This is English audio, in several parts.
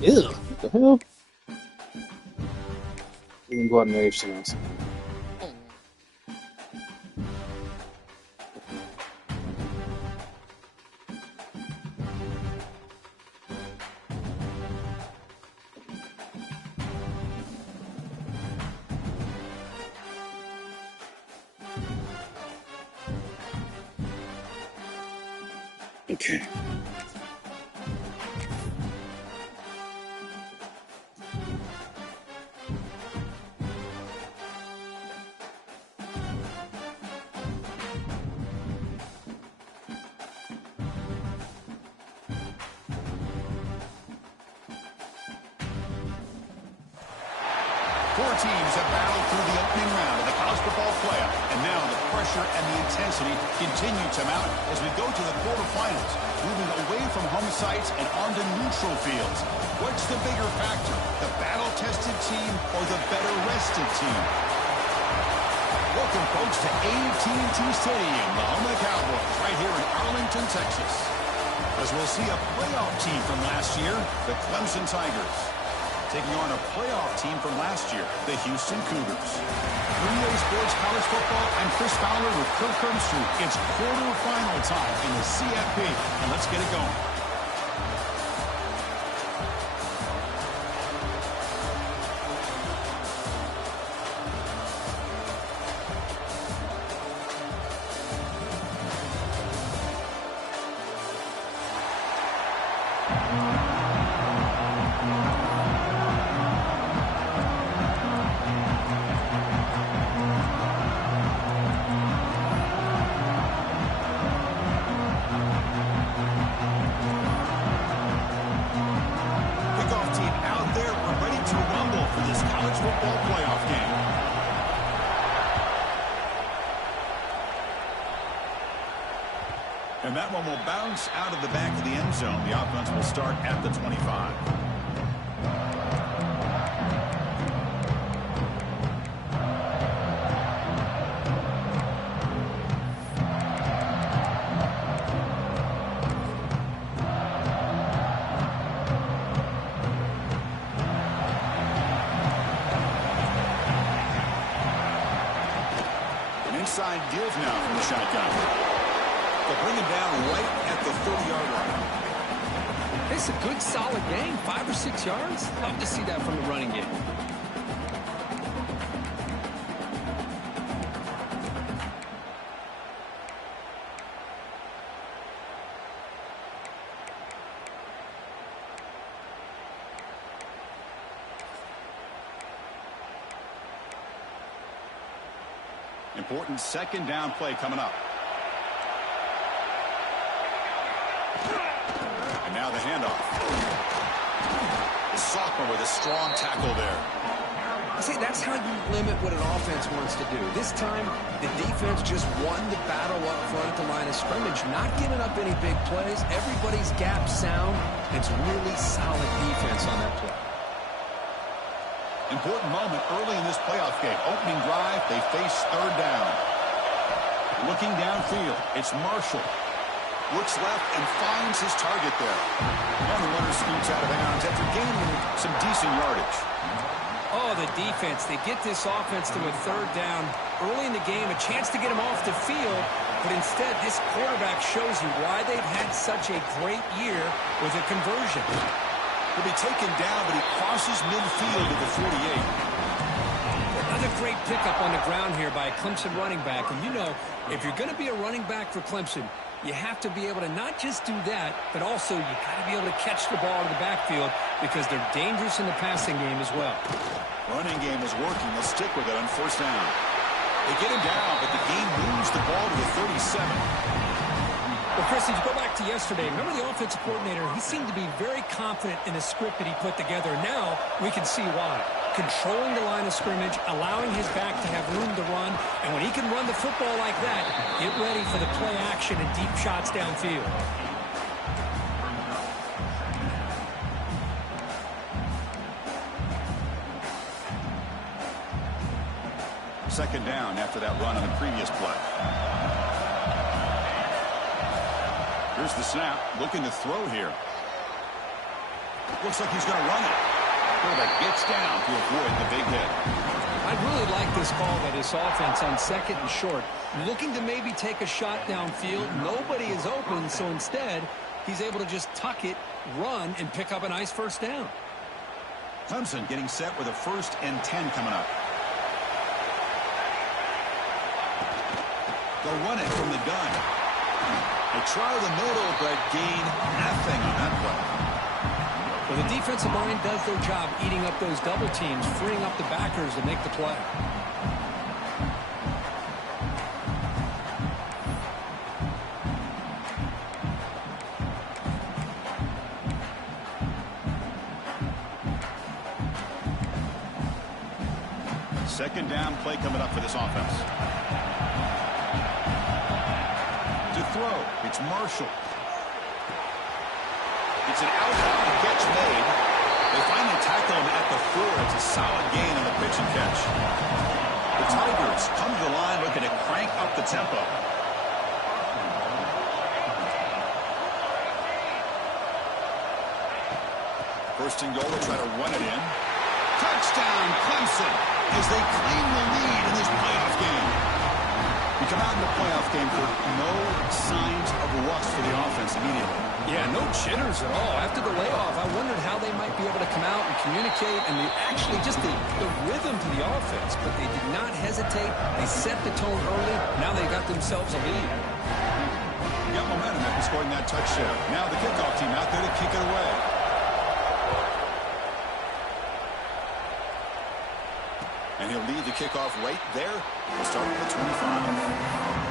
Ew, what the hell? We can go ahead and rage to us. Okay. Four teams have battled through the opening round of the college football playoff, and now the pressure and the intensity continue to mount as we go to the quarterfinals, moving away from home sites and onto neutral fields. What's the bigger factor, the battle-tested team or the better-rested team? Welcome, folks, to AT&T Stadium, the home of the Cowboys, right here in Arlington, Texas, as we'll see a playoff team from last year, the Clemson Tigers, taking on a playoff team from last year, the Houston Cougars. 3A Sports College Football, I'm Chris Fowler with Kirk Herbstreit. It's quarterfinal time in the CFP, and let's get it going. And that one will bounce out of the back of the end zone. The offense will start at the 25. An inside give now from the shotgun. They'll bring him down right at the 30-yard line. It's a good, solid game. 5 or 6 yards. Love to see that from the running game. Important second down play coming up. And now the handoff. The sophomore with a strong tackle there. See, that's how you limit what an offense wants to do. This time, the defense just won the battle up front at the line of scrimmage, not giving up any big plays. Everybody's gap sound. It's really solid defense on that play. Important moment early in this playoff game. Opening drive, they face third down. Looking downfield, it's Marshall. Looks left and finds his target there. And the runner scoots out of bounds after gaining some decent yardage. Oh, the defense. They get this offense to a third down early in the game, a chance to get him off the field. But instead, this quarterback shows you why they've had such a great year with a conversion. He'll be taken down, but he crosses midfield at the 48. Another great pickup on the ground here by a Clemson running back. And you know, if you're going to be a running back for Clemson, you have to be able to not just do that, but also you got to be able to catch the ball in the backfield because they're dangerous in the passing game as well. Running game is working. They'll stick with it on first down. They get him down, but the game moves the ball to the 37. Well, Chris, if you go back to yesterday, remember the offensive coordinator, he seemed to be very confident in the script that he put together. Now we can see why. Controlling the line of scrimmage, allowing his back to have room to run, and when he can run the football like that, get ready for the play action and deep shots downfield. Second down after that run on the previous play. Here's the snap, looking to throw here. Looks like he's going to run it. Quarterback gets down to avoid the big hit. I really like this call by this offense on second and short. Looking to maybe take a shot downfield. Nobody is open, so instead, he's able to just tuck it, run, and pick up a nice first down. Clemson getting set with a 1st and 10 coming up. They'll run it from the gun. They try the middle, but gain nothing on that play. Well, the defensive line does their job eating up those double teams, freeing up the backers to make the play. Second down play coming up for this offense. To throw, it's Marshall. It's an out catch made. They finally tackle him at the 4. It's a solid gain on the pitch and catch. The Tigers come to the line looking to crank up the tempo. First and goal, they'll try to run it in. Touchdown, Clemson, as they claim the lead in this playoff game. We come out in the playoff game for no signs of rust for the offense immediately. Yeah, no jitters at all. After the layoff, I wondered how they might be able to come out and communicate and actually just the rhythm to the offense. But they did not hesitate. They set the tone early. Now they got themselves a lead. Got momentum after scoring that touchdown. Now the kickoff team out there to kick it away. And he'll lead the kickoff right there. We'll start with the 25.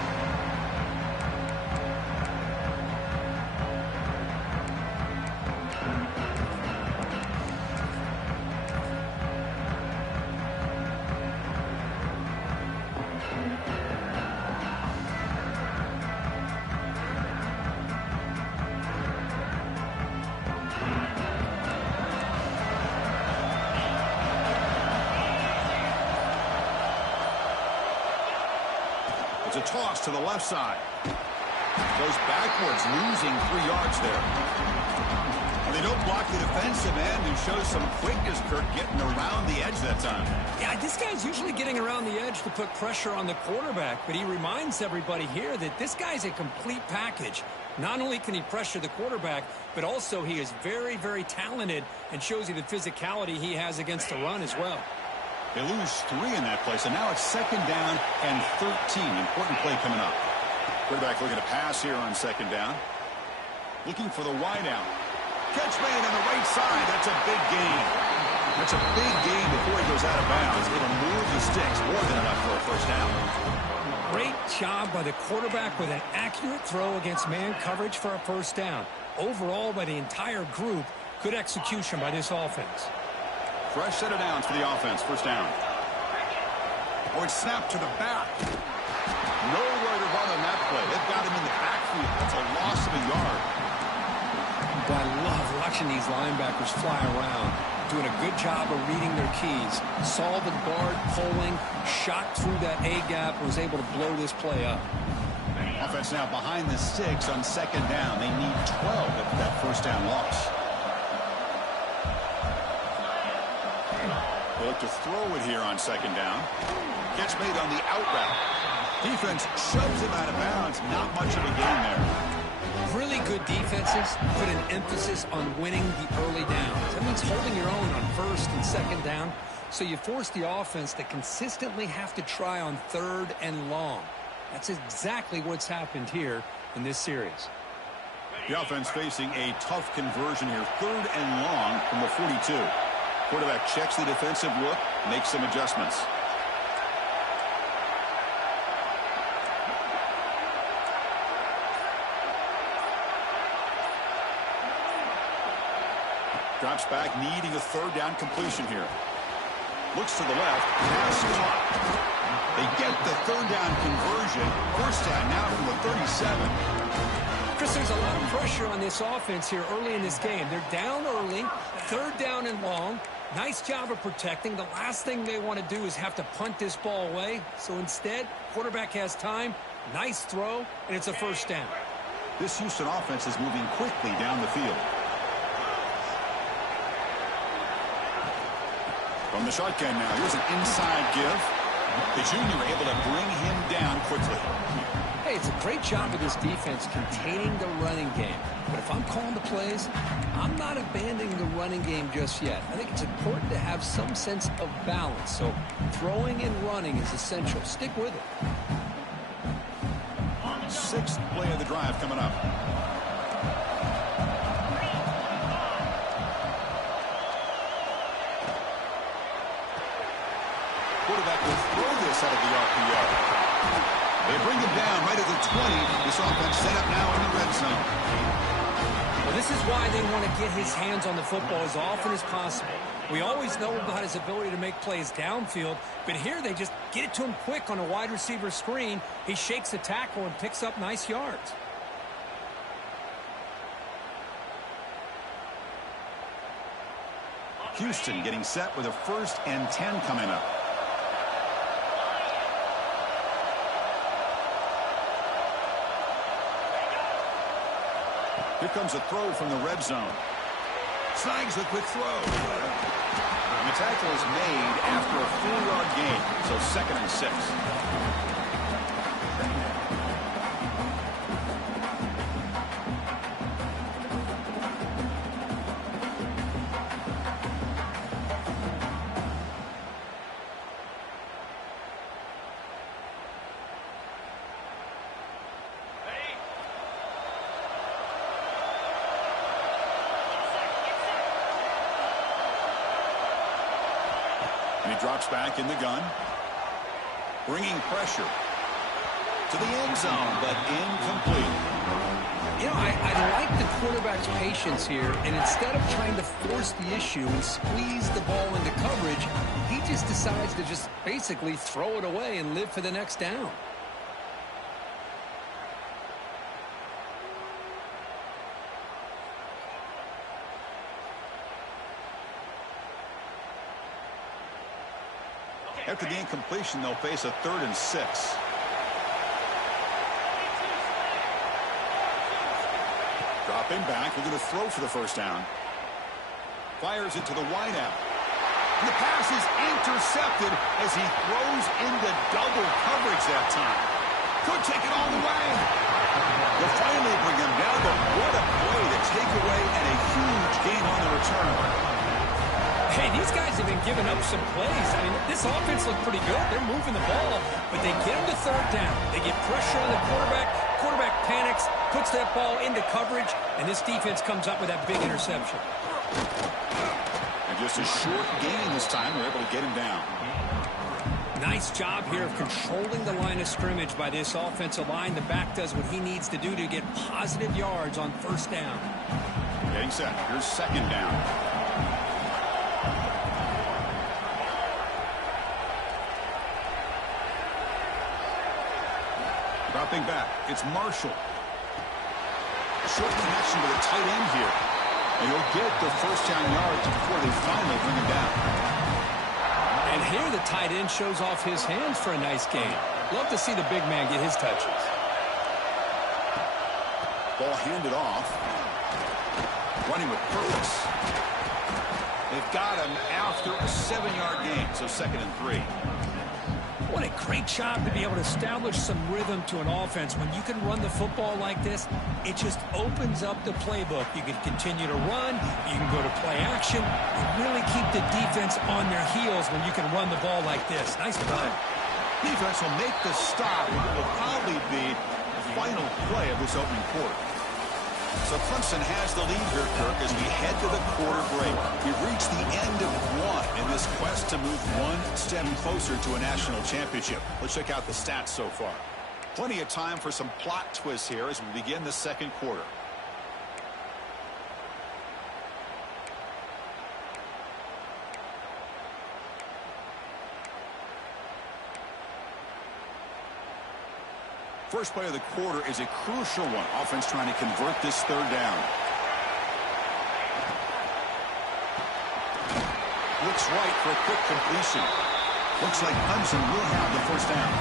A toss to the left side. Goes backwards, losing 3 yards there. Well, they don't block the defensive end, who shows some quickness, Kirk, getting around the edge that time. Yeah, this guy's usually getting around the edge to put pressure on the quarterback, but he reminds everybody here that this guy's a complete package. Not only can he pressure the quarterback, but also he is very, very talented and shows you the physicality he has against the run as well. They lose 3 in that play, so now it's second down and 13. Important play coming up. Quarterback looking to pass here on second down. Looking for the wide out. Catch made on the right side. That's a big gain. That's a big gain before he goes out of bounds. It'll move the sticks, more than enough for a first down. Great job by the quarterback with an accurate throw against man coverage for a first down. Overall, by the entire group, good execution by this offense. Fresh set of downs for the offense. First down. Oh, it's snapped to the back. Nowhere to run on that play. They've got him in the backfield. That's a loss of a yard. But I love watching these linebackers fly around, doing a good job of reading their keys. Saw the guard pulling, shot through that A-gap, was able to blow this play up. Offense now behind the 6 on second down. They need 12 after that first down loss. They look to throw it here on second down. Gets made on the out route. Defense shoves him out of bounds. Not much of a gain there. Really good defenses put an emphasis on winning the early downs. That means holding your own on first and second down. So you force the offense to consistently have to try on third and long. That's exactly what's happened here in this series. The offense facing a tough conversion here. Third and long from the 42. Quarterback checks the defensive look, makes some adjustments. Drops back, needing a third down completion here. Looks to the left, pass caught. They get the third down conversion. First down now from the 37. Chris, there's a lot of pressure on this offense here early in this game. They're down early, third down and long. Nice job of protecting. The last thing they want to do is have to punt this ball away. So instead, quarterback has time, nice throw, and it's a first down. This Houston offense is moving quickly down the field. From the shotgun now, here's an inside give. The junior able to bring him down quickly. Hey, it's a great job of this defense containing the running game. But if I'm calling the plays, I'm not abandoning the running game just yet. I think it's important to have some sense of balance. So throwing and running is essential. Stick with it. Sixth play of the drive coming up. Quarterback will throw this out of the RPO. They bring him down right at the 20. This offense set up now in the red zone. Well, this is why they want to get his hands on the football as often as possible. We always know about his ability to make plays downfield, but here they just get it to him quick on a wide receiver screen. He shakes the tackle and picks up nice yards. Houston getting set with a 1st and 10 coming up. Here comes a throw from the red zone. Snags a quick throw. And the tackle is made after a 4-yard gain, so 2nd and 6. And he drops back in the gun. Bringing pressure to the end zone, but incomplete. You know, I like the quarterback's patience here, and instead of trying to force the issue and squeeze the ball into coverage, he just decides to just basically throw it away and live for the next down. After the incompletion, they'll face a 3rd and 6. Dropping back, we're going to throw for the 1st down. Fires it to the wideout. And the pass is intercepted as he throws into double coverage that time. Could take it all the way. They'll finally bring him down, but what a play to take away and a huge gain on the return. Hey, these guys have been giving up some plays. I mean, this offense looked pretty good. They're moving the ball, but they get him to 3rd down. They get pressure on the quarterback. Quarterback panics, puts that ball into coverage, and this defense comes up with that big interception. And just a short gain this time. We're able to get him down. Nice job here of controlling the line of scrimmage by this offensive line. The back does what he needs to do to get positive yards on 1st down. Getting set. Here's 2nd down. Dropping back, it's Marshall. Short connection to the tight end here. And he'll get the 1st down yards before they finally bring him down. And here the tight end shows off his hands for a nice gain. Love to see the big man get his touches. Ball handed off. Running with purpose. They've got him after a 7-yard gain, so 2nd and 3. What a great job to be able to establish some rhythm to an offense. When you can run the football like this, it just opens up the playbook. You can continue to run. You can go to play action. You really keep the defense on their heels when you can run the ball like this. Nice play. Defense will make the stop. It will probably be the final play of this opening quarter. So Clemson has the lead here, Kirk, as we head to the quarter break. We've reached the end of one in this quest to move one step closer to a national championship. Let's check out the stats so far. Plenty of time for some plot twists here as we begin the 2nd quarter. First play of the quarter is a crucial one. Offense trying to convert this 3rd down. Looks right for a quick completion. Looks like Clemson will have the 1st down.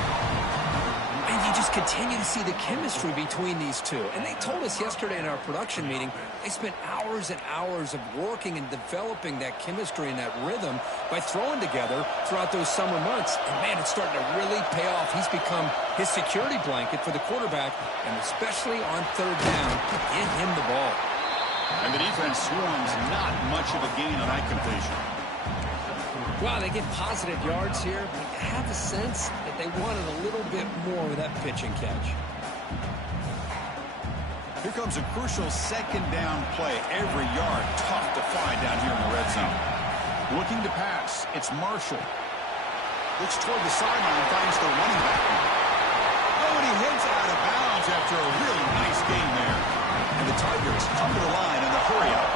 And you just continue to see the chemistry between these two. And they told us yesterday in our production meeting, they spent hours and hours of working and developing that chemistry and that rhythm by throwing together throughout those summer months. And, man, it's starting to really pay off. He's become his security blanket for the quarterback, and especially on third down, get him the ball. And the defense swarms not much of a gain on that completion. Wow, they get positive yards here, but I have a sense that they wanted a little bit more with that pitch and catch. Here comes a crucial second down play. Every yard tough to find down here in the red zone. Looking to pass. It's Marshall. Looks toward the sideline, finds the running back. Oh, and he heads out of bounds after a really nice game there. And the Tigers come to the line in the hurry up.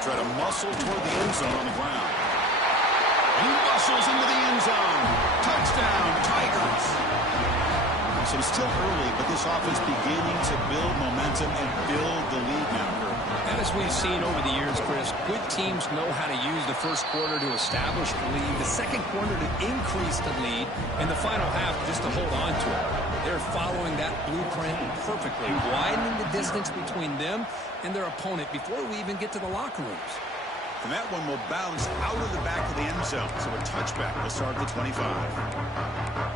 Try to muscle toward the end zone on the ground. He muscles into the end zone. Touchdown, Tigers. So it's still early, but this offense beginning to build momentum and build the lead now, Kurt. As we've seen over the years, Chris, good teams know how to use the first quarter to establish the lead, the second quarter to increase the lead, and the final half just to hold on to it. They're following that blueprint perfectly, widening the distance between them and their opponent before we even get to the locker rooms. And that one will bounce out of the back of the end zone, so a touchback will start at the 25.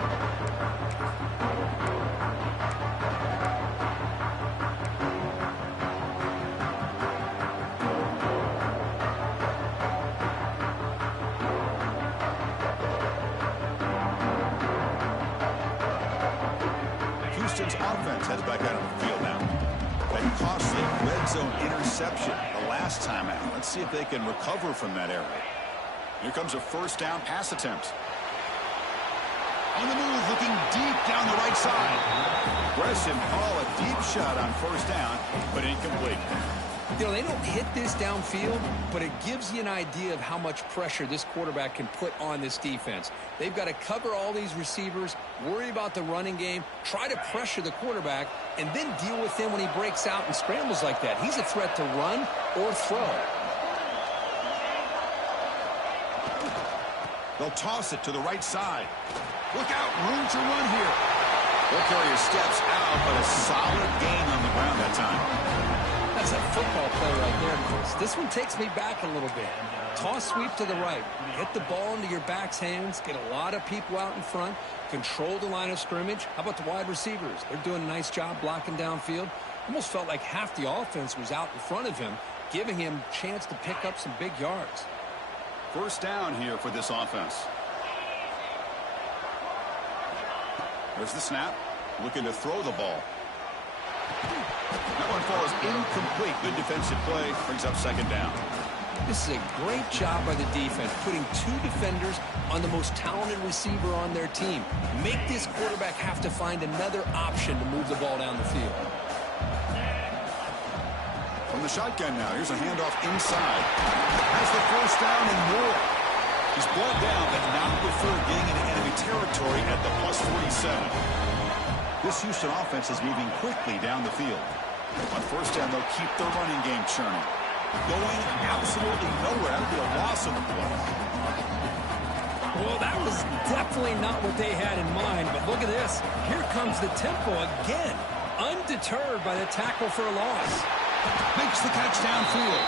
Houston's offense heads back out on the field now. That costly red zone interception the last time out. Let's see if they can recover from that error. Here comes a first down pass attempt. On the move, looking deep down the right side. Aggressive call, a deep shot on first down, but incomplete. You know, they don't hit this downfield, but it gives you an idea of how much pressure this quarterback can put on this defense. They've got to cover all these receivers, worry about the running game, try to pressure the quarterback, and then deal with him when he breaks out and scrambles like that. He's a threat to run or throw. They'll toss it to the right side. Look out, room to run here. Their carrier steps out, but a solid gain on the ground that time. That's a football play right there, Chris. This one takes me back a little bit. Toss sweep to the right. Get the ball into your back's hands. Get a lot of people out in front. Control the line of scrimmage. How about the wide receivers? They're doing a nice job blocking downfield. Almost felt like half the offense was out in front of him, giving him a chance to pick up some big yards. First down here for this offense. There's the snap. Looking to throw the ball. That one falls incomplete. Good defensive play. Brings up second down. This is a great job by the defense, putting two defenders on the most talented receiver on their team. Make this quarterback have to find another option to move the ball down the field. From the shotgun now. Here's a handoff inside. Has the first down and more. He's brought down, but not before getting into enemy territory at the plus 47. This Houston offense is moving quickly down the field. On first down, they'll keep the running game churning. Going absolutely nowhere. That would be a loss of the play. Well, that was definitely not what they had in mind, but look at this. Here comes the tempo again. Undeterred by the tackle for a loss. Makes the catch downfield.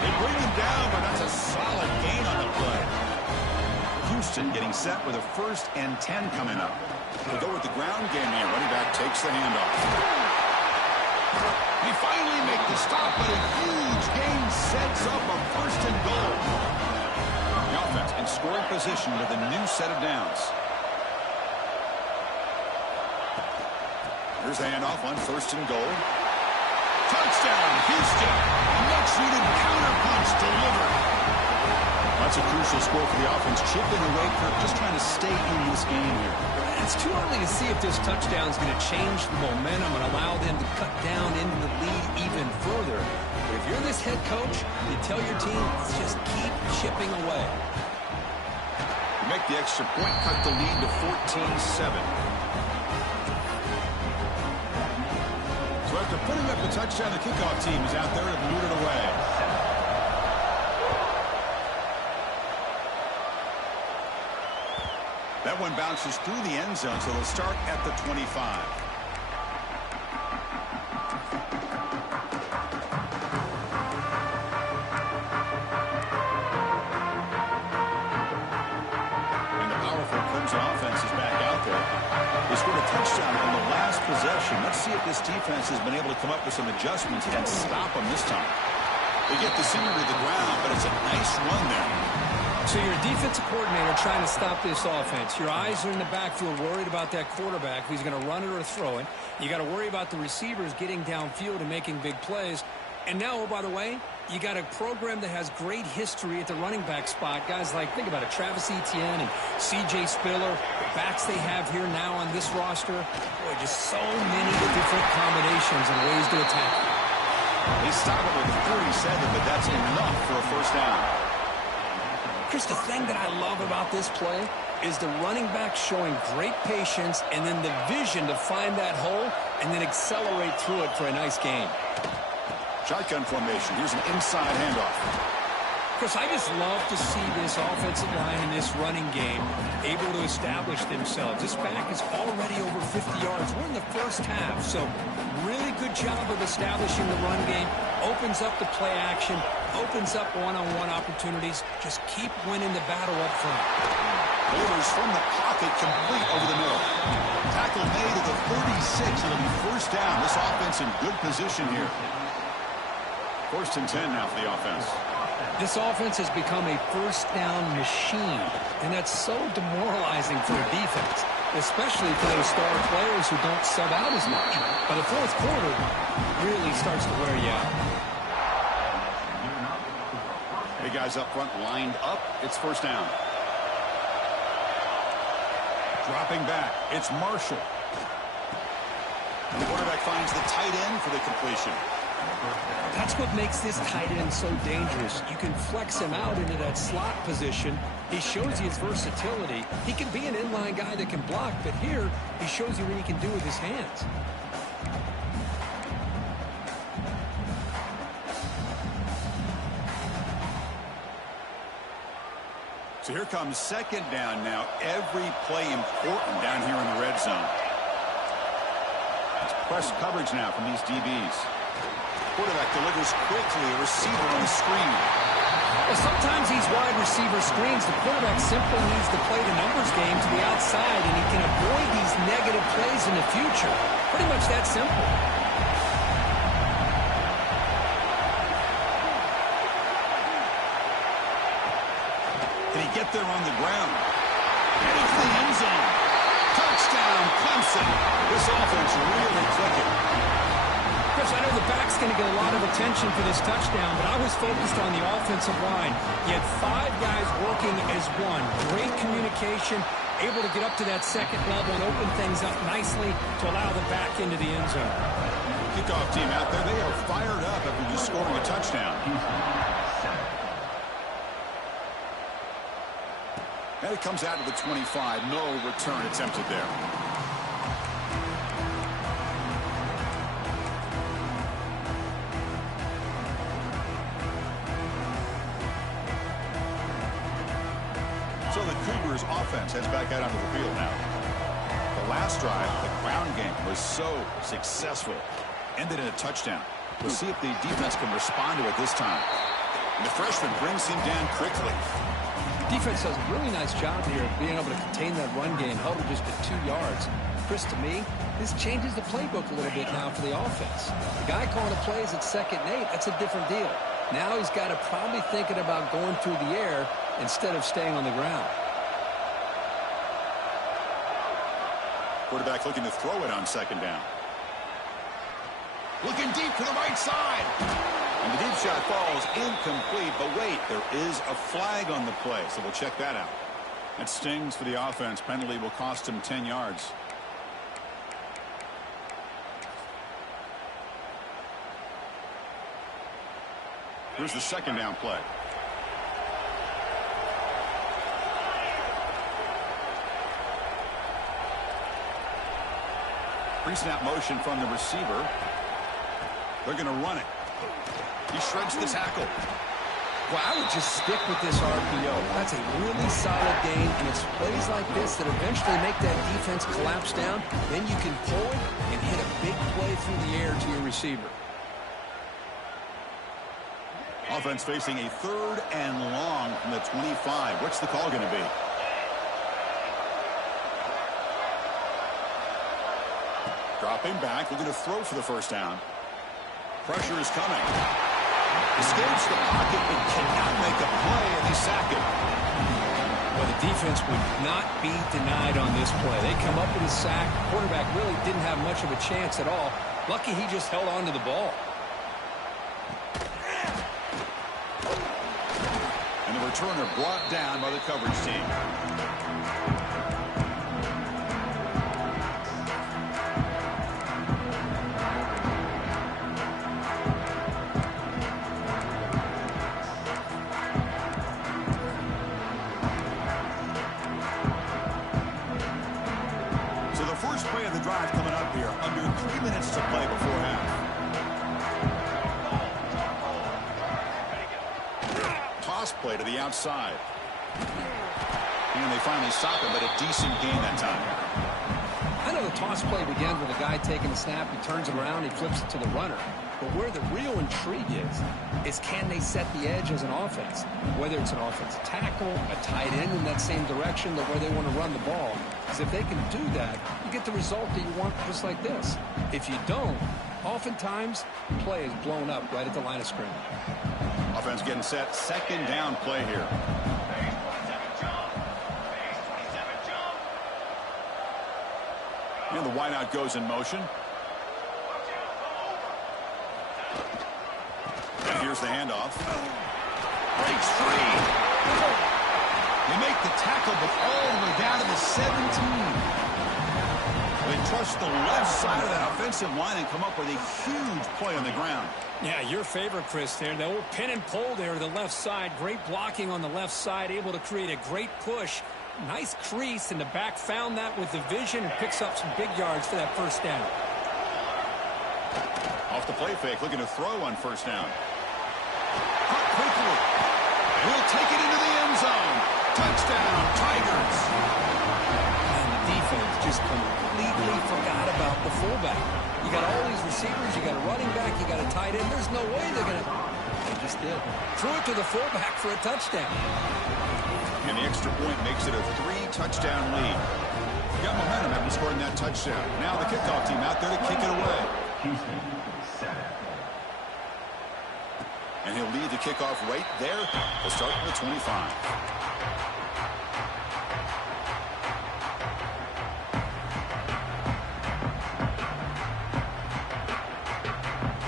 They bring him down, but that's a solid gain on the play. Houston getting set with a 1st and 10 coming up. They go with the ground game here. Running back takes the handoff. They finally make the stop, but a huge gain sets up a 1st and goal. The offense in scoring position with a new set of downs. Here's the handoff on 1st and goal. Touchdown, Houston. A much-needed counterpunch delivered. That's a crucial score for the offense. Chipping away, Kirk, just trying to stay in this game here. It's too early to see if this touchdown is going to change the momentum and allow them to cut down into the lead even further. But if you're this head coach, you tell your team, just keep chipping away. Make the extra point, cut the lead to 14-7. So after putting up the touchdown, the kickoff team is out there to boot it away. That one bounces through the end zone, so they'll start at the 25. Clemson offense is back out there. They scored a touchdown on the last possession. Let's see if this defense has been able to come up with some adjustments and stop them this time. They get the senior to the ground, but it's a nice run there. So you're a defensive coordinator trying to stop this offense. Your eyes are in the backfield worried about that quarterback, if he's going to run it or throw it. You got to worry about the receivers getting downfield and making big plays. And now, oh, by the way, you got a program that has great history at the running back spot. Guys like, think about it, Travis Etienne and C.J. Spiller, the backs they have here now on this roster. Boy, just so many different combinations and ways to attack. They stop it with 47, but that's enough for a first down. Chris, the thing that I love about this play is the running back showing great patience and then the vision to find that hole and then accelerate through it for a nice gain. Shotgun formation. Here's an inside handoff. Chris, I just love to see this offensive line in this running game able to establish themselves. This back is already over 50 yards. We're in the first half, so really good job of establishing the run game. Opens up the play action, opens up one-on-one opportunities. Just keep winning the battle up front. Delivers from the pocket, complete over the middle. Tackle made at the 36. It'll be first down. This offense in good position here. First and 10 now for the offense. This offense has become a first down machine, and that's so demoralizing for a defense, especially for those star players who don't sub out as much. By the fourth quarter, really starts to wear you out. Big guys up front lined up. It's first down. Dropping back. It's Marshall. And the quarterback finds the tight end for the completion. That's what makes this tight end so dangerous. You can flex him out into that slot position. He shows you his versatility. He can be an inline guy that can block, but here he shows you what he can do with his hands. So here comes second down now. Every play important down here in the red zone. It's press coverage now from these DBs. Quarterback delivers quickly, a receiver on the screen. Well, sometimes these wide receiver screens, the quarterback simply needs to play the numbers game to the outside, and he can avoid these negative plays in the future. Pretty much that simple. Can he get there on the ground? Heading for the end zone. Touchdown, Clemson. This offense really clicking. Chris, I know the back's going to get a lot of attention for this touchdown, but I was focused on the offensive line. You had 5 guys working as one. Great communication, able to get up to that second level and open things up nicely to allow the back into the end zone. Kickoff team out there, they are fired up after just scoring a touchdown. And it comes out to the 25. No return attempted there. So the Cougars offense heads back out onto the field now. The last drive, the ground game, was so successful. Ended in a touchdown. We'll see if the defense can respond to it this time. And the freshman brings him down quickly. Defense does a really nice job here of being able to contain that run game, held it just at 2 yards. Chris, to me, this changes the playbook a little bit now for the offense. The guy calling the plays at 2nd and 8, that's a different deal. Now he's got to probably thinking about going through the air instead of staying on the ground. Quarterback looking to throw it on 2nd down. Looking deep to the right side. And the deep shot falls incomplete. But wait, there is a flag on the play, so we'll check that out. That stings for the offense. Penalty will cost him 10 yards. Here's the 2nd down play. Pre-snap motion from the receiver. They're going to run it. He shreds the tackle. Well, I would just stick with this RPO. That's a really solid game, and it's plays like this that eventually make that defense collapse down. Then you can pull it and hit a big play through the air to your receiver. Offense facing a 3rd and long from the 25. What's the call going to be? Dropping back, looking to throw for the first down. Pressure is coming. Escapes the pocket, but cannot make a play, and they sack it. Well, the defense would not be denied on this play. They come up with a sack. The quarterback really didn't have much of a chance at all. Lucky he just held on to the ball. And the returner brought down by the coverage team. Drive coming up here. Under 3 minutes to play before half. Toss play to the outside. And they finally stop him, but a decent gain that time. I know the toss play begins with a guy taking the snap. He turns it around. He flips it to the runner. But where the real intrigue is can they set the edge as an offense? Whether it's an offensive tackle, a tight end in that same direction, where they want to run the ball. Because if they can do that, you get the result that you want just like this. If you don't, oftentimes, play is blown up right at the line of scrimmage. Offense getting set. 2nd down play here. And the wideout goes in motion. And here's the handoff. Breaks free. They make the tackle, but all the way down to the 17. They trust the left side of that offensive line and come up with a huge play on the ground. Yeah, your favorite, Chris, there. The old pin and pull there to the left side. Great blocking on the left side, able to create a great push. Nice crease, and the back found that with the vision and picks up some big yards for that first down. Off the play fake, looking to throw on first down. Caught quickly. He'll take it into the end zone. Touchdown, Tigers. And the defense just completely forgot about the fullback. You got all these receivers, you got a running back, you got a tight end. There's no way they're going to... They just did. Threw it to the fullback for a touchdown. And the extra point makes it a 3-touchdown lead. Got momentum after scoring that touchdown. Now the kickoff team out there to kick it away. And he'll lead the kickoff right there. We'll start with the 25.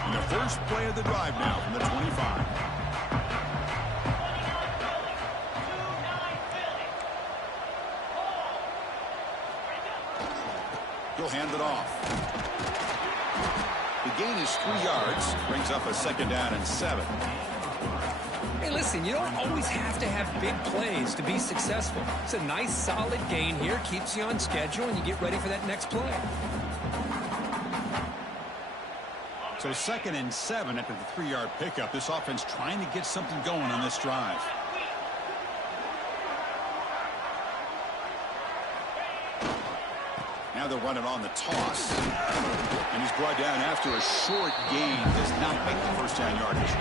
And the first play of the drive now from the 25. He'll hand it off. The gain is 3 yards. Brings up a 2nd down and 7. Hey, listen, you don't always have to have big plays to be successful. It's a nice, solid gain here. Keeps you on schedule, and you get ready for that next play. So 2nd and 7 after the 3-yard pickup. This offense trying to get something going on this drive. Now they'll run it on the toss. And he's brought down after a short gain. Does not make the first down yardage.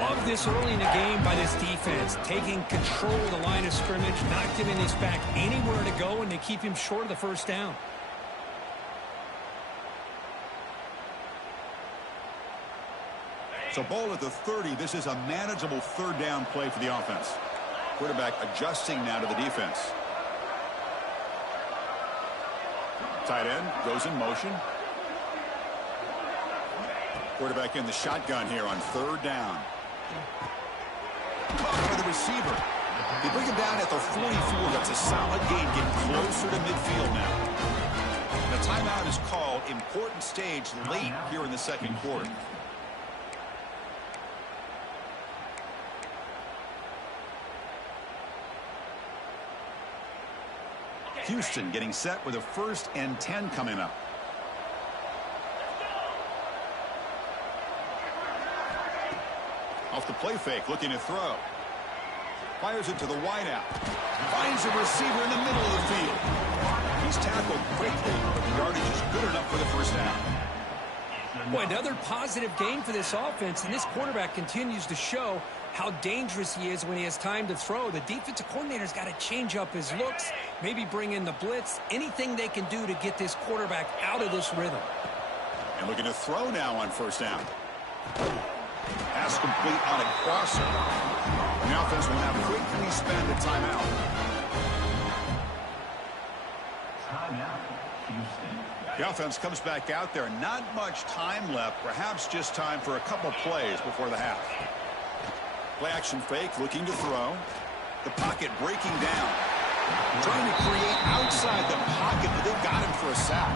Love this early in the game by this defense. Taking control of the line of scrimmage, not giving this back anywhere to go, and they keep him short of the first down. So ball at the 30. This is a manageable 3rd down play for the offense. Quarterback adjusting now to the defense. Tight end goes in motion. Quarterback in the shotgun here on 3rd down. Caught by the receiver. They bring him down at the 44. That's a solid gain, getting closer to midfield now. The timeout is called. Important stage late here in the 2nd quarter. Houston getting set with a 1st and 10 coming up. Off off the play fake, looking to throw. Fires it to the wideout. Finds a receiver in the middle of the field. He's tackled quickly, but the yardage is good enough for the first down. Boy, another positive game for this offense, and this quarterback continues to show how dangerous he is when he has time to throw. The defensive coordinator's got to change up his looks, maybe bring in the blitz, anything they can do to get this quarterback out of this rhythm. And looking to throw now on first down. Pass complete on a crosser. And the offense will now quickly spend a timeout. The offense comes back out there. Not much time left. Perhaps just time for a couple plays before the half. Play action fake, looking to throw. The pocket breaking down. Trying to create outside the pocket, but they've got him for a sack.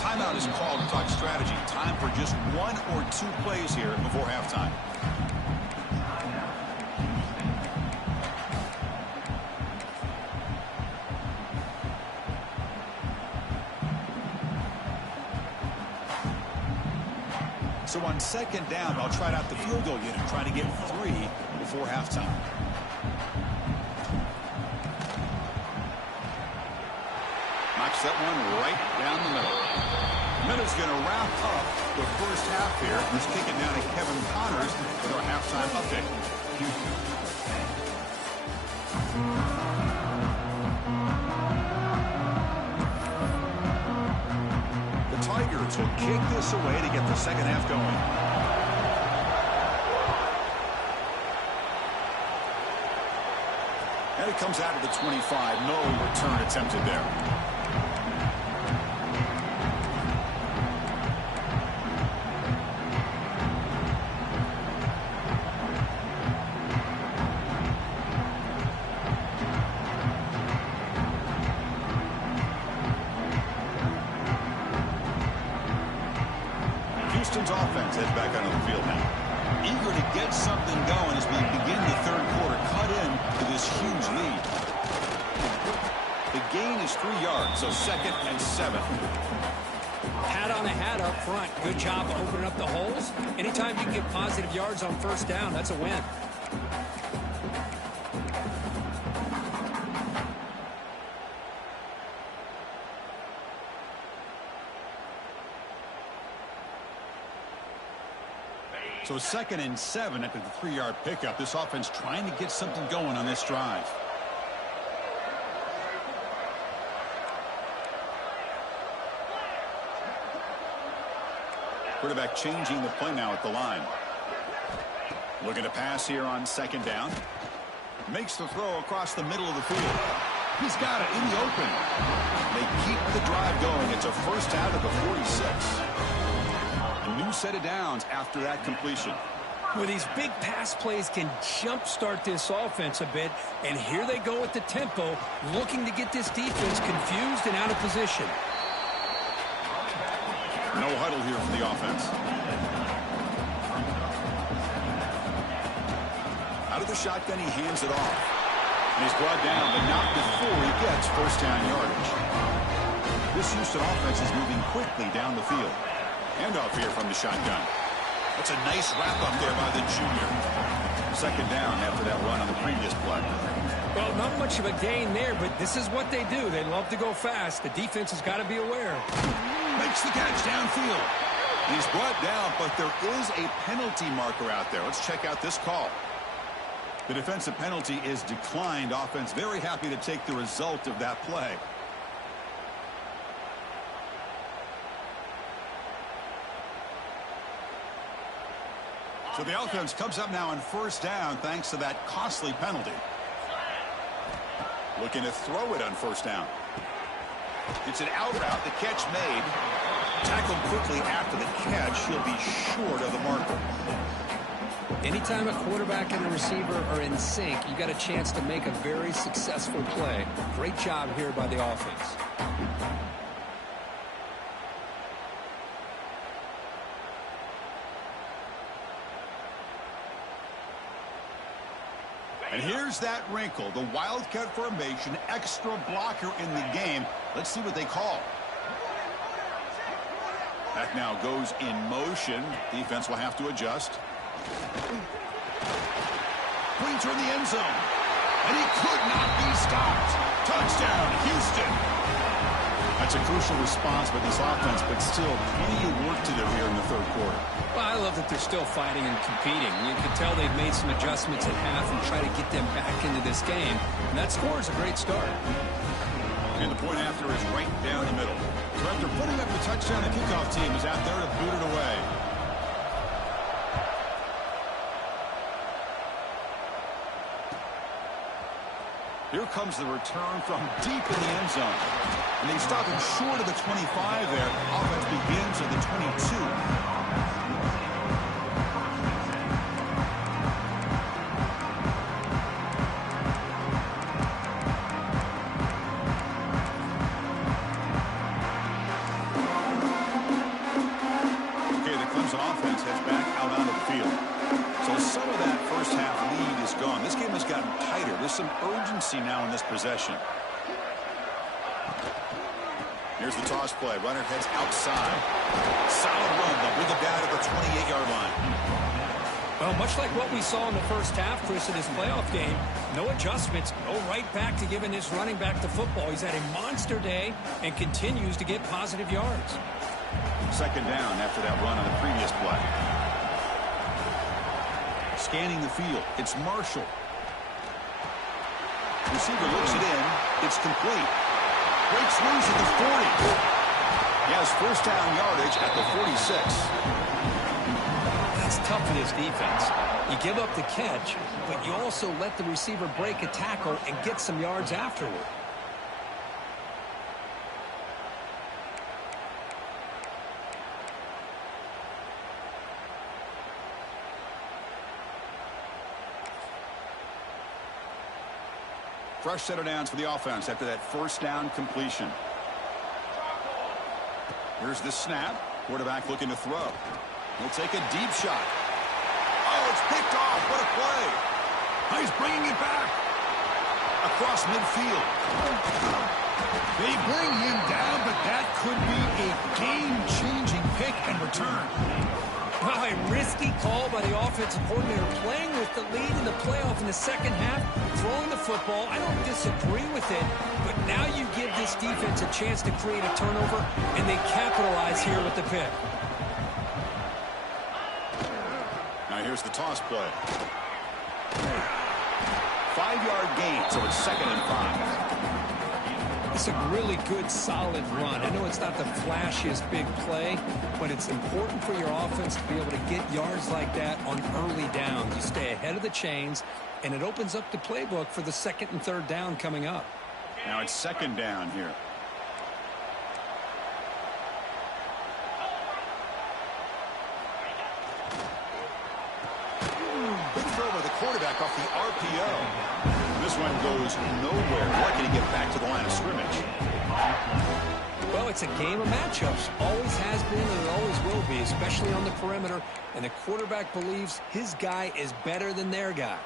Timeout is called to talk strategy. Time for just 1 or 2 plays here before halftime. So on second down, I'll try out the field goal unit, trying to get 3 before halftime. Knocks that one right down the middle. Minute's going to wrap up the first half here. Let's kick it down to Kevin Connors with our halftime update. The Tigers will kick this away to get the second half going. And it comes out of the 25. No return attempted there. Houston's offense heads back onto the field now. Eager to get something going as we begin the third quarter. Cut in to this huge lead. The gain is 3 yards, so 2nd and 7. Hat on a hat up front. Good job opening up the holes. Anytime you can get positive yards on first down, that's a win. So 2nd and 7 after the 3-yard pickup. This offense trying to get something going on this drive. Quarterback changing the play now at the line. Looking to pass here on second down. Makes the throw across the middle of the field. He's got it in the open. They keep the drive going. It's a first out of the 46. A new set of downs after that completion. Well, these big pass plays can jumpstart this offense a bit, and here they go at the tempo, looking to get this defense confused and out of position. No huddle here for the offense. Out of the shotgun, he hands it off. And he's brought down, but not before he gets first down yardage. This Houston offense is moving quickly down the field. Handoff here from the shotgun. That's a nice wrap-up there by the junior. Second down after that run on the previous play. Well, not much of a gain there, but this is what they do. They love to go fast. The defense has got to be aware. Makes the catch downfield. He's brought down, but there is a penalty marker out there. Let's check out this call. The defensive penalty is declined. Offense very happy to take the result of that play. So the offense comes up now on first down thanks to that costly penalty. Looking to throw it on first down. It's an out route. The catch made. Tackled quickly after the catch. He'll be short of the marker. Anytime a quarterback and a receiver are in sync, you got a chance to make a very successful play. Great job here by the offense. And here's that wrinkle, the wildcat formation, extra blocker in the game. Let's see what they call. That now goes in motion. Defense will have to adjust. Pointer in the end zone. And he could not be stopped. Touchdown, Houston. That's a crucial response by this offense, but still plenty of work to do here in the third quarter. Well, I love that they're still fighting and competing. You can tell they've made some adjustments at half and try to get them back into this game. And that score is a great start. And the point after is right down the middle. So after putting up the touchdown, the kickoff team is out there to boot it away. Here comes the return from deep in the end zone. And they stop him short of the 25 there. Offense begins at the 22. Offense heads back out onto the field. So some of that first half lead is gone. This game has gotten tighter. There's some urgency now in this possession. Here's the toss play. Runner heads outside. Solid run. They'll bring it down to the 28-yard line. Well, much like what we saw in the first half, Chris, in this playoff game, no adjustments, go right back to giving his running back the football. He's had a monster day and continues to get positive yards. Second down after that run on the previous play. Scanning the field. It's Marshall. Receiver looks it in. It's complete. Breaks loose at the 40. He has first down yardage at the 46. That's tough for this defense. You give up the catch, but you also let the receiver break a tackle and get some yards afterward. Fresh set of downs for the offense after that first down completion. Here's the snap. Quarterback looking to throw. He'll take a deep shot. Oh, it's picked off. What a play. Oh, he's bringing it back. Across midfield. They bring him down, but that could be a game-changing pick and return. Wow, a risky call by the offensive coordinator, playing with the lead in the playoff in the second half, throwing the football. I don't disagree with it, but now you give this defense a chance to create a turnover, and they capitalize here with the pick. Now here's the toss play. 5-yard gain, so it's 2nd and 5. It's a really good, solid run. I know it's not the flashiest big play, but it's important for your offense to be able to get yards like that on early downs. You stay ahead of the chains, and it opens up the playbook for the 2nd and 3rd down coming up. Now it's 2nd down here. Good throw by the quarterback off the RPO. This one goes nowhere. Lucky to get back to the line of scrimmage. Well, it's a game of matchups. Always has been and it always will be, especially on the perimeter. And the quarterback believes his guy is better than their guy.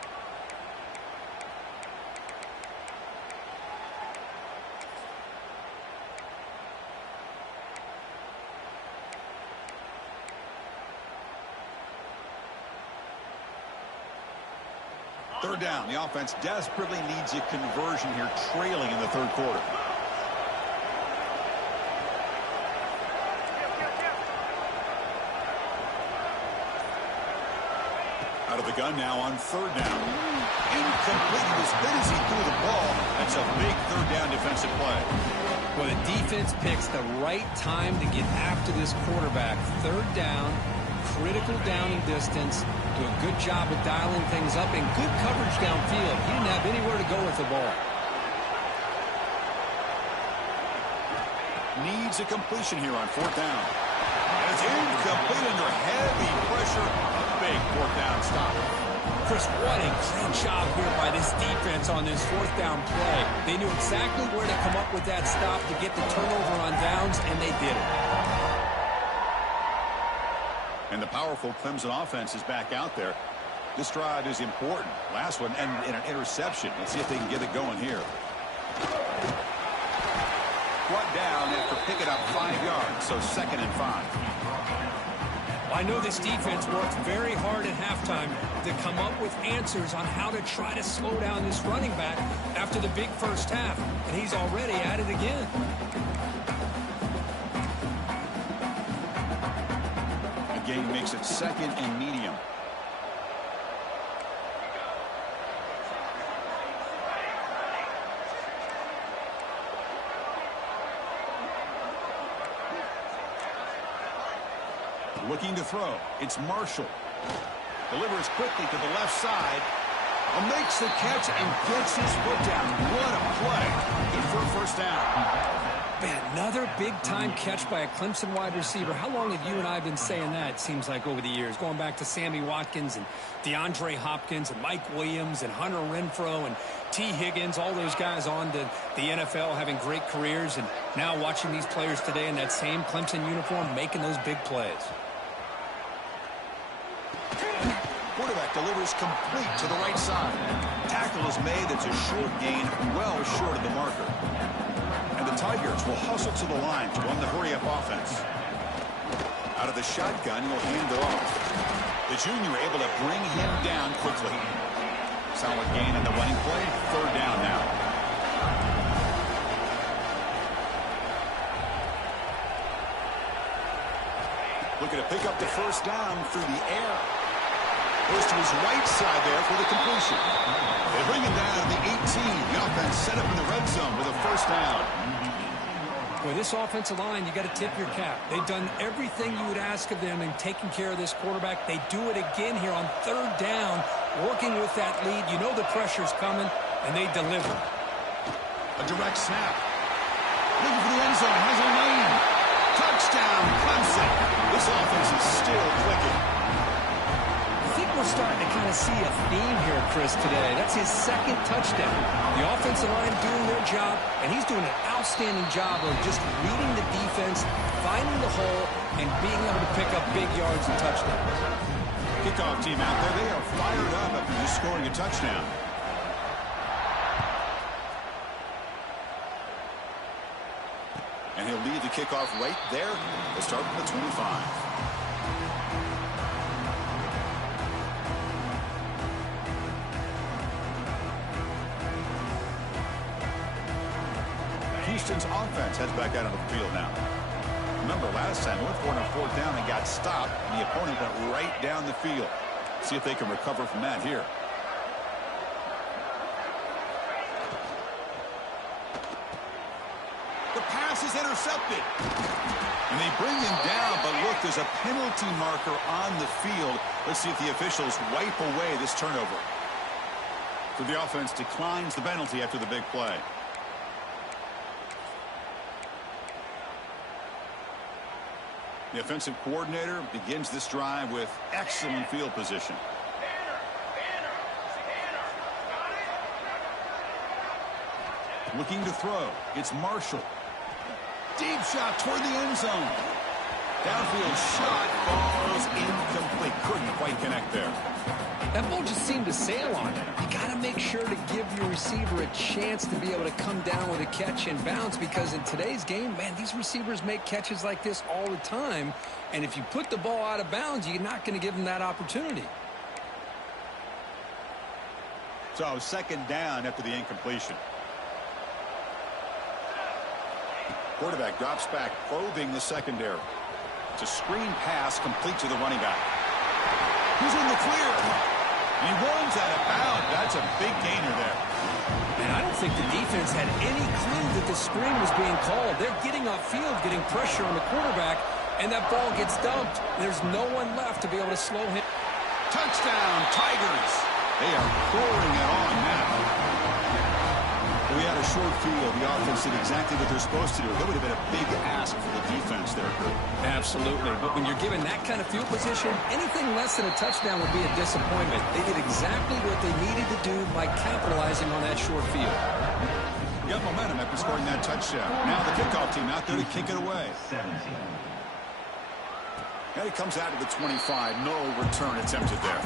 Third down. The offense desperately needs a conversion here, trailing in the third quarter. Out of the gun now on 3rd down. Incomplete. As good as he threw the ball, that's a big 3rd down defensive play. Well, the defense picks the right time to get after this quarterback. 3rd down, critical downing distance. Do a good job of dialing things up and good coverage downfield. He didn't have anywhere to go with the ball. Needs a completion here on 4th down. And it's incomplete under heavy pressure. A big 4th down stop. Chris, what a great job here by this defense on this 4th down play. They knew exactly where to come up with that stop to get the turnover on downs, and they did it. And the powerful Clemson offense is back out there. This drive is important. Last one and an interception. Let's see if they can get it going here. Brought down after picking up 5 yards, so 2nd and 5. Well, I know this defense worked very hard at halftime to come up with answers on how to try to slow down this running back after the big first half, and he's already at it again. The game makes it 2nd and medium. Looking to throw. It's Marshall. Delivers quickly to the left side. Makes the catch and gets his foot down. What a play. Good for a first down. Man, another big-time catch by a Clemson wide receiver. How long have you and I been saying that, it seems like, over the years? Going back to Sammy Watkins and DeAndre Hopkins and Mike Williams and Hunter Renfrow and T. Higgins, all those guys on to the NFL having great careers. And now watching these players today in that same Clemson uniform making those big plays. Quarterback delivers complete to the right side. Tackle is made. It's a short gain, well short of the marker. And the Tigers will hustle to the line to run the hurry-up offense. Out of the shotgun, he'll hand it off. The junior able to bring him down quickly. Solid gain on the running play. 3rd down now. Looking to pick up the first down through the air. Goes to his right side there for the completion. They bring him down to the 18. The offense set up in the red zone with a first down. With this offensive line, you got to tip your cap. They've done everything you would ask of them in taking care of this quarterback. They do it again here on 3rd down, working with that lead. You know the pressure's coming, and they deliver. A direct snap. Looking for the end zone. Has a lane. Touchdown, Clemson. This offense is still clicking. I think we're starting to kind of see a theme here, Chris, today. That's his 2nd touchdown. The offensive line doing their job, and he's doing an outstanding job of just reading the defense, finding the hole, and being able to pick up big yards and touchdowns. Kickoff team out there. They are fired up after just scoring a touchdown. And he'll lead the kickoff right there. They'll start with the 25. Houston's offense heads back out on the field now. Remember last time, went for it on 4th down and got stopped, and the opponent went right down the field. See if they can recover from that here. The pass is intercepted. And they bring him down, but look, there's a penalty marker on the field. Let's see if the officials wipe away this turnover. So the offense declines the penalty after the big play. The offensive coordinator begins this drive with excellent field position. Looking to throw. It's Marshall. Deep shot toward the end zone. Downfield shot falls incomplete. Couldn't quite connect there. That ball just seemed to sail on it. You got to make sure to give your receiver a chance to be able to come down with a catch and bounce, because in today's game, man, these receivers make catches like this all the time. And if you put the ball out of bounds, you're not going to give them that opportunity. So 2nd down after the incompletion. Quarterback drops back, probing the secondary. It's a screen pass complete to the running back. He's in the clear. He runs out of bounds. That's a big gainer there. And I don't think the defense had any clue that the screen was being called. They're getting upfield, getting pressure on the quarterback, and that ball gets dumped. There's no one left to be able to slow him. Touchdown, Tigers. They are pouring it on now. We had a short field. The offense did exactly what they're supposed to do. That would have been a big ask for the defense there. Absolutely. But when you're given that kind of field position, anything less than a touchdown would be a disappointment. They did exactly what they needed to do by capitalizing on that short field. Got momentum after scoring that touchdown. Now the kickoff team out there to kick it away. And he comes out of the 25. No return attempted there.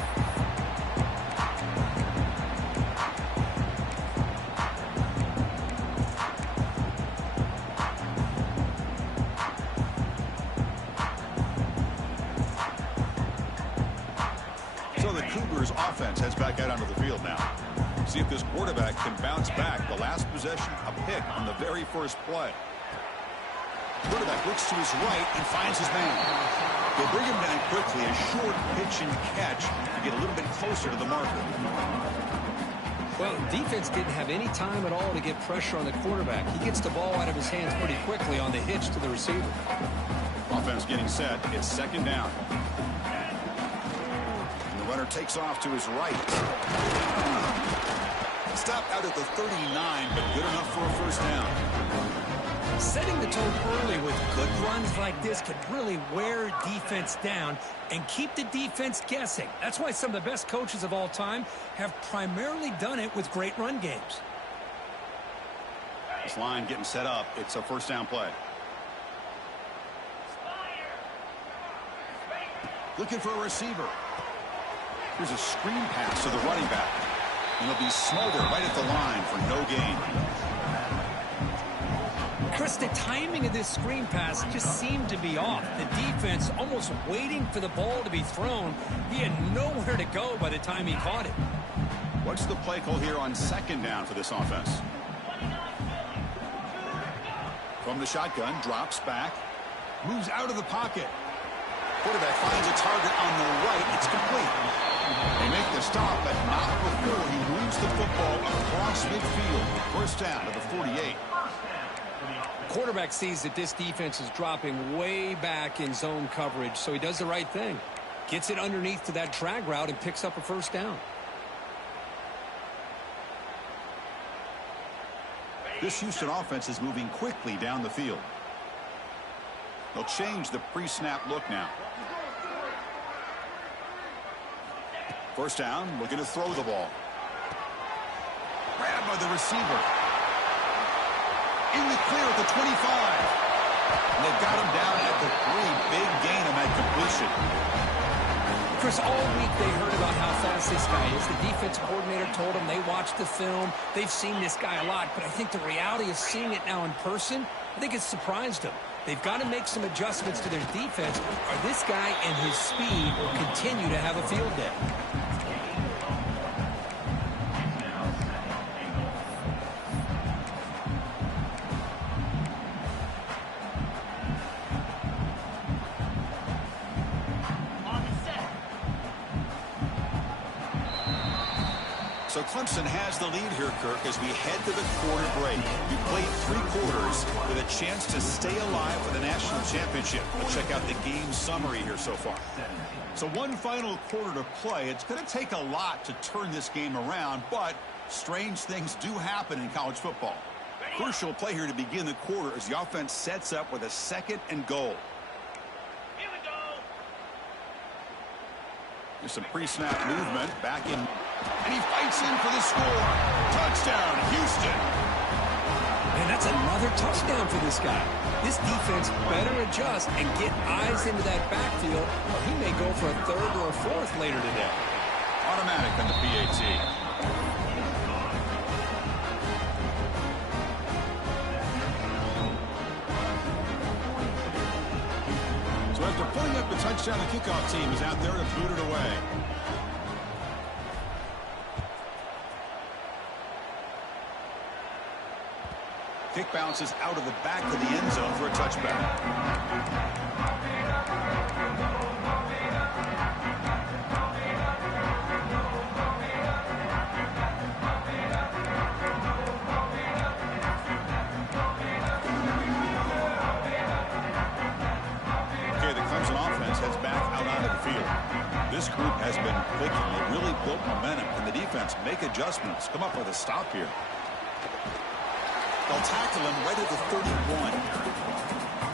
offense back out onto the field now. See if this quarterback can bounce back. The last possession, a pick on the very first play. Quarterback looks to his right and finds his man. They bring him down quickly. A short pitch and catch to get a little bit closer to the marker. Well, defense didn't have any time at all to get pressure on the quarterback. He gets the ball out of his hands pretty quickly on the hitch to the receiver. Offense getting set. It's second down. And the runner takes off to his right. Stopped out at the 39, but good enough for a first down. Setting the tone early with good runs like this can really wear defense down and keep the defense guessing. That's why some of the best coaches of all time have primarily done it with great run games. This line getting set up. It's a first down play. Looking for a receiver. Here's a screen pass to the running back. And he'll be smothered right at the line for no gain. Chris, the timing of this screen pass just seemed to be off. The defense almost waiting for the ball to be thrown. He had nowhere to go by the time he caught it. What's the play call here on second down for this offense? From the shotgun, drops back, moves out of the pocket. Quarterback finds a target on the right. It's complete. They make the stop, but not before he moves the football across midfield. First down to the 48. Quarterback sees that this defense is dropping way back in zone coverage, so he does the right thing. Gets it underneath to that drag route and picks up a first down. This Houston offense is moving quickly down the field. They'll change the pre-snap look now. First down, looking to throw the ball. Grabbed by the receiver. In the clear at the 25. And they've got him down at the 3. Big gain on that completion. Chris, all week they heard about how fast this guy is. The defense coordinator told them they watched the film. They've seen this guy a lot, but I think the reality of seeing it now in person, I think it's surprised them. They've got to make some adjustments to their defense, or this guy and his speed will continue to have a field day. So Clemson has the lead here, Kirk, as we head to the quarter break. We played 3 quarters with a chance to stay alive for the national championship. We'll check out the game summary here so far. So one final quarter to play. It's going to take a lot to turn this game around, but strange things do happen in college football. Crucial play here to begin the quarter as the offense sets up with a 2nd and goal. There's some pre-snap movement back in. And he fights in for the score. Touchdown, Houston. Man, that's another touchdown for this guy. This defense better adjust and get eyes into that backfield, or he may go for a 3rd or a 4th later today. Automatic on the PAT. So after putting up the touchdown, the kickoff team is out there to boot it away. Kick bounces out of the back of the end zone for a touchback. Okay, the Clemson offense heads back out onto the field. This group has been clicking. They really built momentum. And the defense make adjustments. Come up with a stop here. They'll tackle him right at the 31.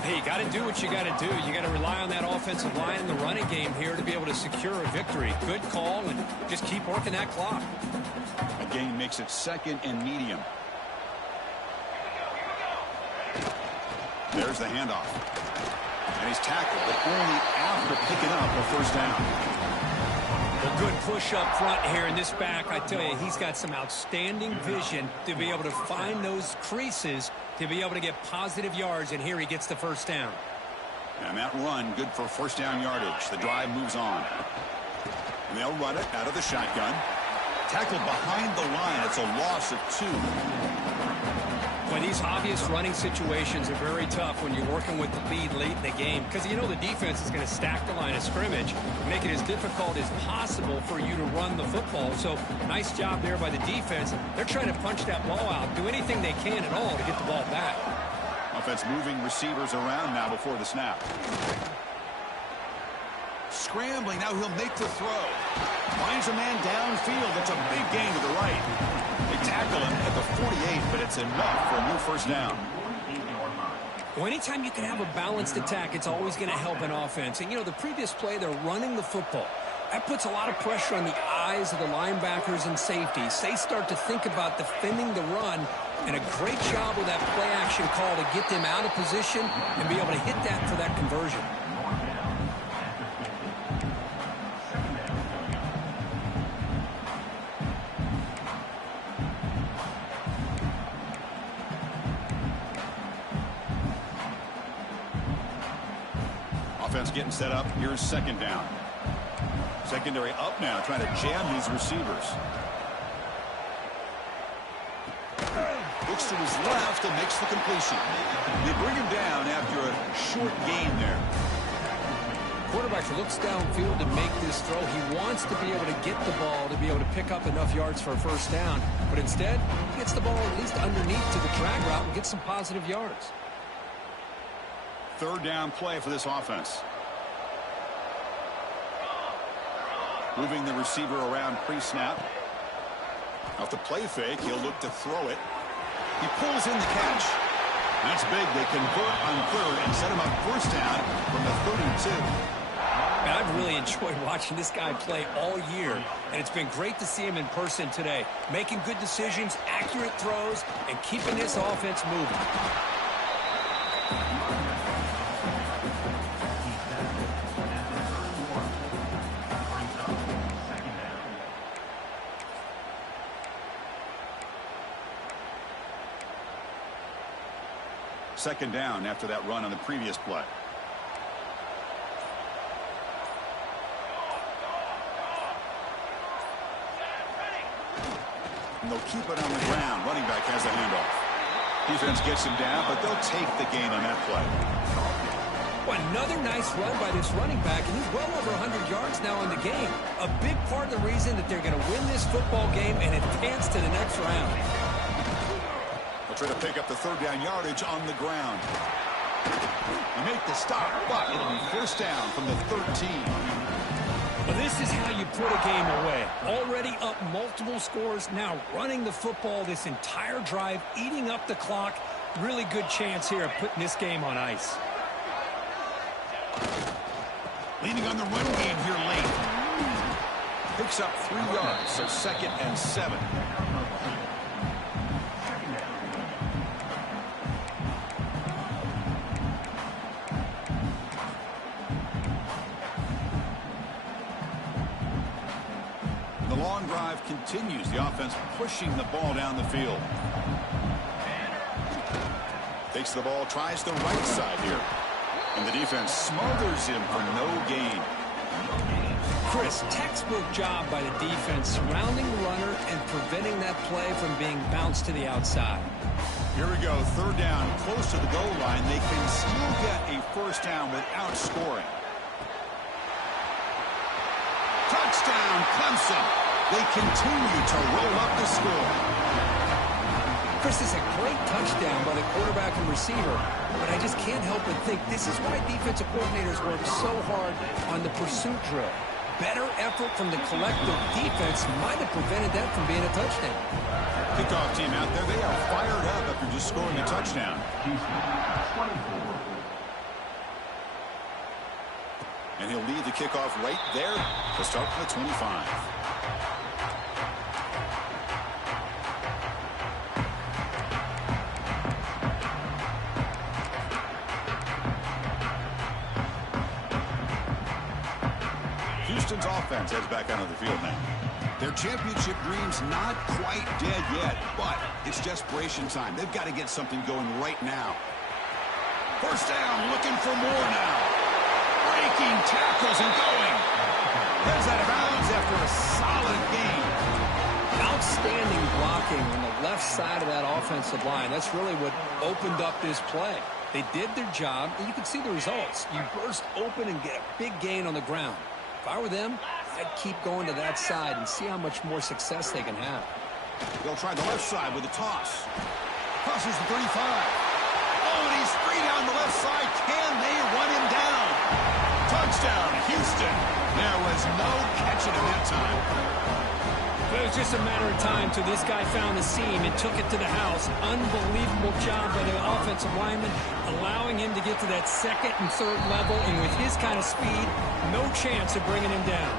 Hey, you got to do what you got to do. You got to rely on that offensive line in the running game here to be able to secure a victory. Good call, and just keep working that clock. A gain makes it 2nd and medium. There's the handoff. And he's tackled, but only after picking up a first down. A good push up front here in this back. I tell you, he's got some outstanding vision to be able to find those creases to be able to get positive yards, and here he gets the first down. And that run, good for first down yardage. The drive moves on. And they'll run it out of the shotgun. Tackled behind the line. It's a loss of 2. Well, these obvious running situations are very tough when you're working with the lead late in the game because you know the defense is going to stack the line of scrimmage, make it as difficult as possible for you to run the football. So nice job there by the defense. They're trying to punch that ball out, do anything they can at all to get the ball back. Offense moving receivers around now before the snap. Scrambling, now he'll make the throw. Finds a man downfield. It's a big gain to the right. They tackle him at the 48, but it's enough for a new first down. Well, anytime you can have a balanced attack, it's always going to help an offense. And, you know, the previous play, they're running the football. That puts a lot of pressure on the eyes of the linebackers and safeties. They start to think about defending the run, and a great job with that play-action call to get them out of position and be able to hit that for that conversion. Offense getting set up. Here's second down. Secondary up now, trying to jam these receivers. Looks to his left and makes the completion. They bring him down after a short gain there. Quarterback looks downfield to make this throw. He wants to be able to get the ball to be able to pick up enough yards for a first down. But instead, he gets the ball at least underneath to the drag route and gets some positive yards. Third down play for this offense. Moving the receiver around pre-snap. Off the play fake, he'll look to throw it. He pulls in the catch. That's big. They convert on third and set him up first down from the 32. And I've really enjoyed watching this guy play all year, and it's been great to see him in person today, making good decisions, accurate throws, and keeping this offense moving. Second down after that run on the previous play. And they'll keep it on the ground. Running back has the handoff. Defense gets him down, but they'll take the gain on that play. Well, another nice run by this running back, and he's well over 100 yards now in the game. A big part of the reason that they're going to win this football game and advance to the next round. They'll try to pick up the third down yardage on the ground. They make the stop, but it'll be first down from the 13. Well, this is how you put a game away. Already up multiple scores, now running the football this entire drive, eating up the clock. Really good chance here of putting this game on ice. Leaning on the run game here late. Picks up 3 yards, so 2nd and 7. The long drive continues. The offense pushing the ball down the field. Takes the ball, tries the right side here. And the defense smothers him for no gain. Chris, textbook job by the defense surrounding the runner and preventing that play from being bounced to the outside. Here we go, third down, close to the goal line. They can still get a first down without scoring. Touchdown, Clemson. They continue to roll up the score. Chris, this is a great touchdown by the quarterback and receiver, but I just can't help but think this is why defensive coordinators work so hard on the pursuit drill. Better effort from the collective defense might have prevented that from being a touchdown. Kickoff team out there, they are fired up after just scoring a touchdown. And he'll lead the kickoff right there to start from the 25. Houston's offense heads back onto the field now. Their championship dream's not quite dead yet, but it's desperation time. They've got to get something going right now. First down, looking for more now. Breaking tackles and going. Heads out of bounds after a solid gain. outstanding blocking on the left side of that offensive line. That's really what opened up this play. They did their job, and you can see the results. You burst open and get a big gain on the ground. If I were them, I'd keep going to that side and see how much more success they can have. They'll try the left side with a toss. Crosses the 35. Oh, and he's free down the left side. Can they run him down? Touchdown, Houston. There was no catching him that time. But it was just a matter of time till this guy found the seam and took it to the house. Unbelievable job by the offensive lineman, allowing him to get to that second and third level. And with his kind of speed, no chance of bringing him down.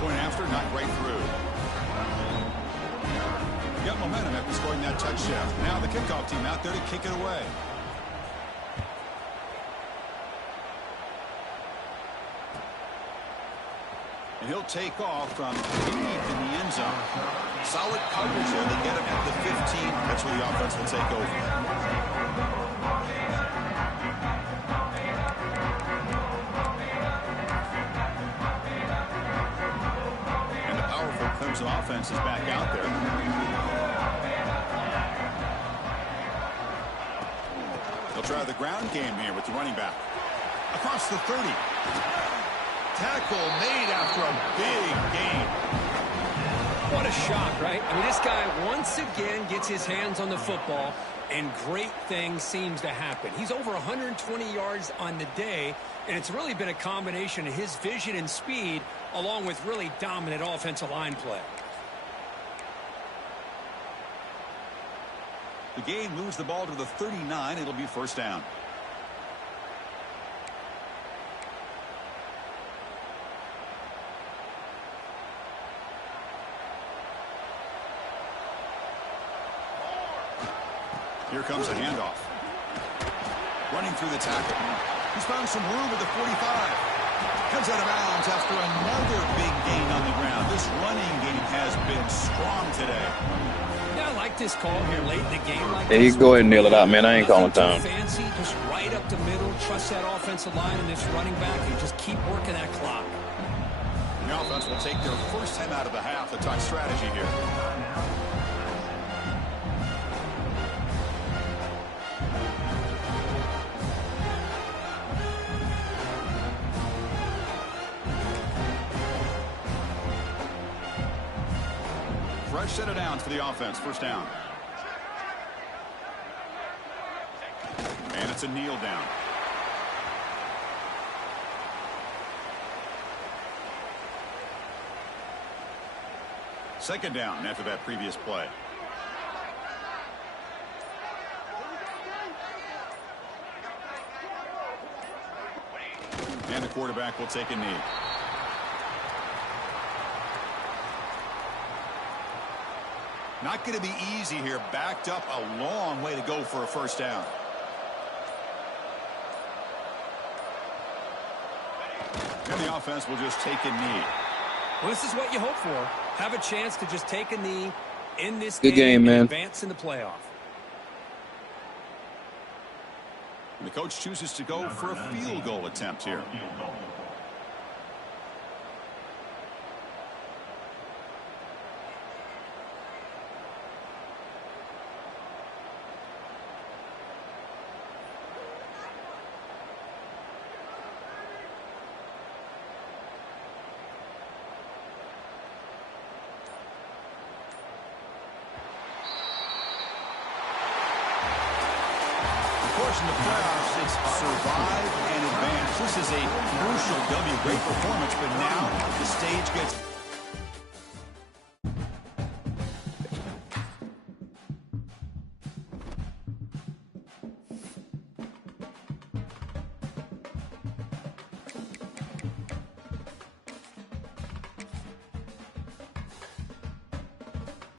Point after, not right through. Got momentum after scoring that touchdown. Now the kickoff team out there to kick it away. And he'll take off from deep in the end zone. Solid coverage there. They get him at the 15. That's where the offense will take over. And the powerful Clemson offense is back out there. They'll try the ground game here with the running back. Across the 30. Tackle made after a big gain. What a shock, right? I mean, this guy once again gets his hands on the football, and great things seems to happen. He's over 120 yards on the day, and it's really been a combination of his vision and speed along with really dominant offensive line play. The gain moves the ball to the 39. It'll be first down. Here comes a handoff. Running through the tackle. He's found some room at the 45. Comes out of bounds after another big gain on the ground. This running game has been strong today. Yeah, I like this call here late in the game. Yeah, you go ahead and nail it out, man. I ain't calling time. Fancy, just right up the middle. Trust that offensive line and this running back, and just keep working that clock. The offense will take their first time out of the half. The talk strategy here. Fresh set of downs for the offense. First down. And it's a kneel down. Second down after that previous play. And the quarterback will take a knee. Not going to be easy here. Backed up a long way to go for a first down. And the offense will just take a knee. Well, this is what you hope for. Have a chance to just take a knee in this Good game, man. and advance in the playoff. And the coach chooses to go for a field goal attempt here. In the playoffs, it's survive and advance. This is a crucial W. Great performance, but now the stage gets